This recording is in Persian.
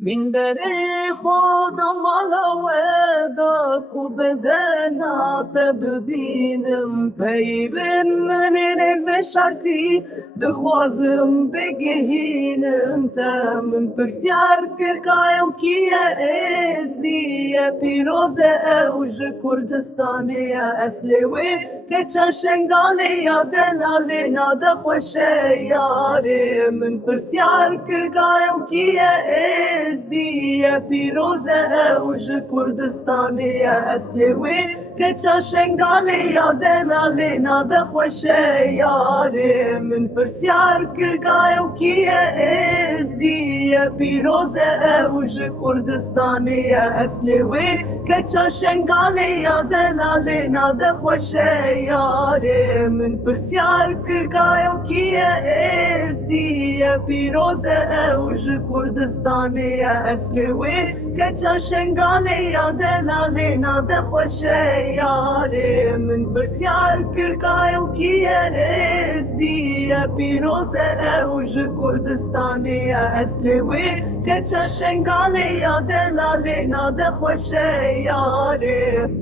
من دری خودم علاوه کو بدنا تببینم پیبن منی بشرتی دخوازم بگهینم تم پرسیار کرکایم کیه ازدیه پیروزه اوج کردستانی اصلی که چشنگالی دلالی ناده خوشه یاری من پرسیار کرکایم کیه ازدیه پیروزه اوج کردستانی اصلی که چشنگالی دلالی ناده خوشه یاری من پرسیار کرکایم کیه ازدیه پیروزه اوج کردستانی اصلی که چشنگالی دلالی ناده خوشه یاری من پرسیار کرکایم کیه ازدیه پیروزه اوج کردستانی اصلی که چشنگالی دلالی ناده خوشه یاری من پرسیار کرکایم کیه ازدیه پیروزه اوج کردستانی اصلی که چشنگالی دلالی ناده خوشه یاری